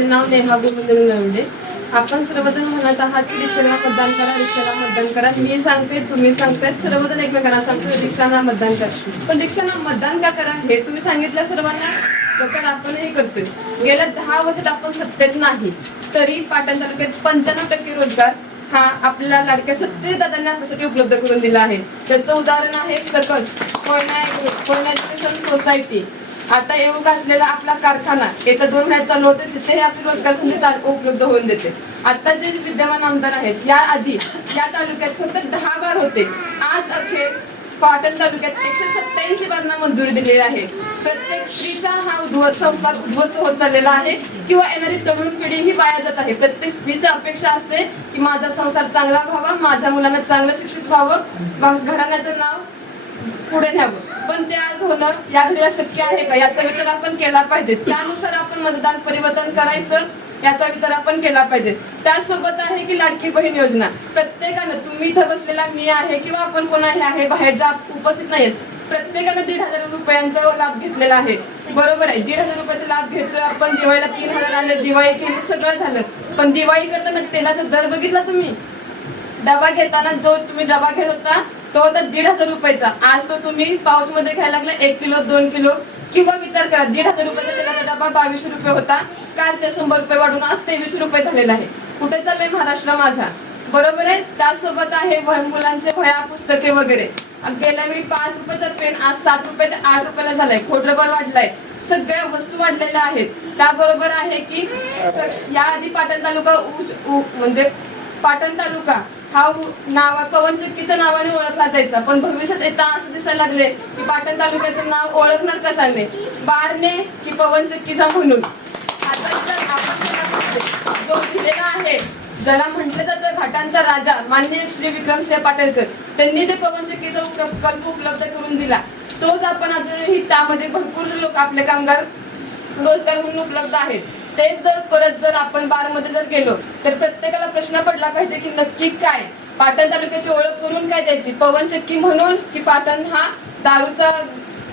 नाव नेहा गोविंद नवडे आपण सर्वजण म्हणत आहात की रिक्षाला मतदान करा रिक्षाला मतदान करा. मी सांगते तुम्ही सांगताय सर्वजण एकमेकांना सांगतो रिक्षांना मतदान करा. पण रिक्षांना मतदान का करा हे तुम्ही सांगितलं सर्वांना? त्याच्यात आपणही करतोय. गेल्या दहा वर्षात आपण सत्तेत नाही तरी पाटण तालुक्यात पंच्याण्णव टक्के रोजगार हा आपल्या लाडक्या सत्तेत दादांनी आपल्यासाठी उपलब्ध करून दिला आहे. त्याचं उदाहरण आहे सकस कोयना कोयना एज्युकेशन सोसायटी. आता येऊ घातलेला आपला कारखाना येत्या दोन महिन्यात चालू होते तिथे आपली रोजगार संधी उपलब्ध होऊन देते. आता जे विद्यमान आमदार आहेत या आधी या तालुक्यात फक्त दहा बार होते. आज अखेर पाटण तालुक्यात एकशे सत्याऐंशी बारांना मंजुरी दिलेली आहे. प्रत्येक स्त्रीचा हा उद्ध्व संसार उद्ध्वस्त होत चाललेला आहे किंवा येणारी तरुण पिढी ही वाया जात आहे. प्रत्येक स्त्रीची अपेक्षा असते की माझा संसार चांगला व्हावा माझ्या मुलांना चांगलं शिक्षित व्हावं. घराण्याचं नाव पुढे न्यावं. पण ते आज होणं या घडीला शक्य आहे का? याचा विचार आपण केला पाहिजे. त्यानुसार आपण मतदान परिवर्तन करायचं याचा विचार आपण केला पाहिजे. त्यासोबत आहे की लाडकी बहीण योजना. प्रत्येकानं तुम्ही इथं बसलेला मी आहे किंवा आपण कोणाही आहे बाहेर ज्या उपस्थित नाहीत प्रत्येकानं दीड हजार रुपयांचा लाभ घेतलेला आहे. बरोबर आहे. दीड हजार रुपयाचा लाभ घेतोय आपण दिवाळीला तीन हजार आले दिवाळी केली सगळं झालं. पण दिवाळी करताना तेलाचा दर बघितला तुम्ही? डबा घेताना जो तुम्ही डबा घेत होता तो होता दीड हजार रुपयाचा. आज तो तुम्ही पाऊच मध्ये घ्यायला लागला एक किलो दोन किलो. किंवा विचार करा दीड हजार रुपयाचा तेलाचा डबा बावीसशे रुपये होता. काल ते शंभर रुपये वाढून आज तेवीस रुपये झालेला आहे. कुठे चाललंय महाराष्ट्र माझा? बरोबर आहे त्यासोबत आहे मुलांचे वया पुस्तके वगैरे. गेल्या वेळी पाच रुपयाचा पेन आज सात रुपये ते आठ रुपयाला झालाय. खोडरबर वाढलाय. सगळ्या वस्तू वाढलेल्या आहेत. त्याबरोबर आहे की या याआधी पाटण तालुका उच म्हणजे पाटण तालुका हा उ- नावा पवनचक्कीच्या नावाने ओळखला जायचा. पण भविष्यात येता असं दिसायला लागले की पाटण तालुक्याचं नाव ओळखणार कशाने? बारने की पवनचक्कीचा म्हणून? आता आपण जो दिलेला आहे ज्याला म्हटलं जातं घाटांचा राजा मान्य श्री विक्रमसिंह पाटणकर त्यांनी जे पवनचक्कीचा चक्कीचा प्रकल्प उपलब्ध करून दिला तोच आपण अजूनही त्यामध्ये भरपूर लोक आपले कामगार रोजगार म्हणून उपलब्ध आहेत. तेच जर परत जर आपण बारमध्ये जर गेलो तर प्रत्येकाला प्रश्न पडला पाहिजे की नक्की काय? पाटण तालुक्याची ओळख करून काय द्यायची? पवन चक्की म्हणून की पाटण हा दारूचा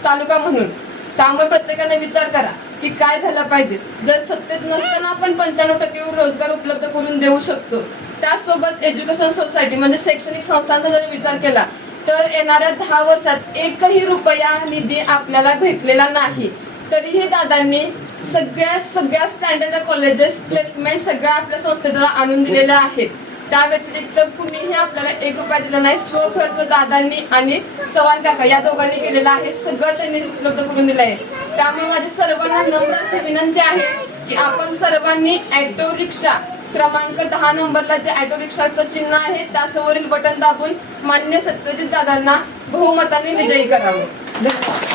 तालुका म्हणून? त्यामुळे प्रत्येकाने विचार करा की काय झालं पाहिजे? जर सत्तेत नसताना आपण पंच्याण्णव टक्के रोजगार उपलब्ध करून देऊ शकतो. त्याचसोबत एज्युकेशन सोसायटी म्हणजे शैक्षणिक संस्थांचा जर विचार केला तर येणाऱ्या दहा वर्षात एकही रुपया निधी आपल्याला भेटलेला नाही. तरीही दादांनी सगळ्या सगळ्या स्टँडर्ड कॉलेजेस प्लेसमेंट सगळ्या आपल्या संस्थेला आणून दिलेल्या आहेत. त्या व्यतिरिक्त कुणीही आपल्याला एक रुपया दिला नाही. स्वखर्च दादांनी आणि चव्हाण काका या दोघांनी केलेला आहे. सगळं त्यांनी उपलब्ध करून दिलं आहे त्यामुळे माझी सर्वांना नम्र अशी विनंती आहे की आपण सर्वांनी ॲटो रिक्षा क्रमांक दहा नंबरला जे ॲटो रिक्षाचं चिन्ह आहे त्यासमोरील बटन दाबून मान्य सत्यजित दादांना बहुमताने विजयी करावं. धन्यवाद.